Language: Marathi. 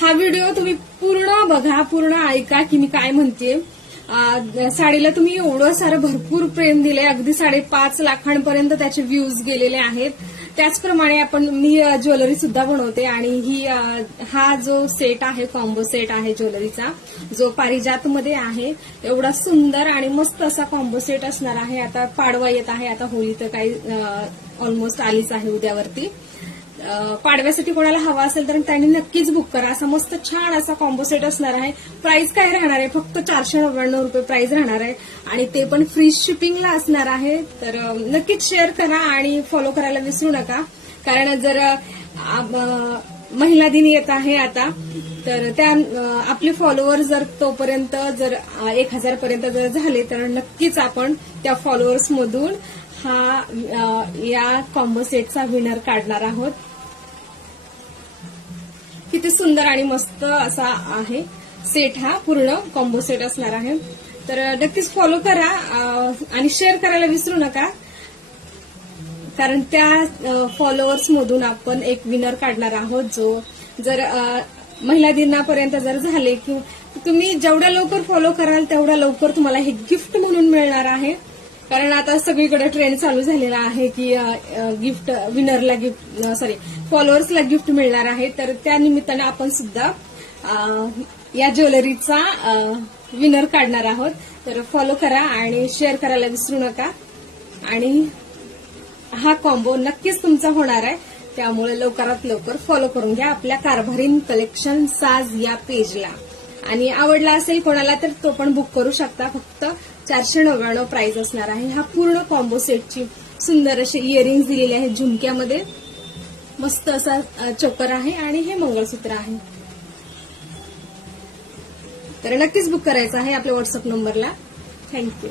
हा व्हिडिओ तुम्ही पूर्ण बघा, पूर्ण ऐका की मी काय म्हणते. साडीला तुम्ही एवढं सारं भरपूर प्रेम दिलंय, अगदी 5.5 लाखांपर्यंत त्याचे व्ह्यूज गेलेले आहेत. त्याचप्रमाणे मी ज्वेलरी सुद्धा बनवते आणि हा जो सेट आहे, कॉम्बो सेट आहे ज्वेलरीचा, जो पारिजात मध्ये आहे, एवढा सुंदर आणि मस्त असा कॉम्बो सेट असणार आहे. आता पाडवा येत आहे, आता होळी तर काही ऑलमोस्ट आलीच आहे उद्यावरती. पाडव्यासाठी कोणाला हवा असेल तर त्यांनी नक्कीच बुक करा. असा मस्त छान असा कॉम्बो सेट असणार आहे. प्राइस काय राहणार आहे, फक्त 499 रुपये प्राइस राहणार आहे आणि ते पण फ्री शिपिंगला असणार आहे. तर नक्कीच शेअर करा आणि फॉलो करायला विसरू नका, कारण जर महिला दिन येत आहे आता, तर आपले फॉलोअर जर तोपर्यंत जर 1000 पर्यंत जर झाले तर नक्कीच आपण त्या फॉलोअर्स मधून या कॉम्बो सेटचा विनर काढणार आहोत. किती सुंदर आणि मस्त असा आहे सेट, हा पूर्ण कॉम्बो सेट असणार आहे. तर नक्कीच फॉलो करा आणि शेअर करायला विसरू नका, कारण त्या फॉलोअर्स मधून आपण एक विनर काढणार आहोत, जो जर महिला दिनापर्यंत जर झाले की तुम्ही जेवढ्या लवकर फॉलो कराल तेवढ्या लवकर तुम्हाला हे गिफ्ट म्हणून मिळणार आहे. कारण आता सगळीकडे ट्रेंड चालू झालेला आहे की गिफ्ट विनरला फॉलोअर्सला गिफ्ट मिळणार आहे. तर त्या निमित्ताने आपण सुद्धा या ज्वेलरीचा विनर काढणार आहोत. तर फॉलो करा आणि शेअर करायला विसरू नका आणि हा कॉम्बो नक्कीच तुमचा होणार आहे. त्यामुळे लवकरात लवकर फॉलो करून घ्या आपल्या कारभारीन कलेक्शन साज या पेजला. आणि आवडला असेल कोणाला तर तो पण बुक करू शकता. फक्त 499 प्राइस असणार आहे. हा पूर्ण कॉम्बो सेटची सुंदर असे इयरिंग्स दिलेले आहेत झुमक्यामध्ये, मस्त असा चोकर आहे आणि हे मंगळसूत्र आहे. तर नक्कीच बुक करायचं आहे आपल्या व्हॉट्सअप नंबरला. थँक्यू.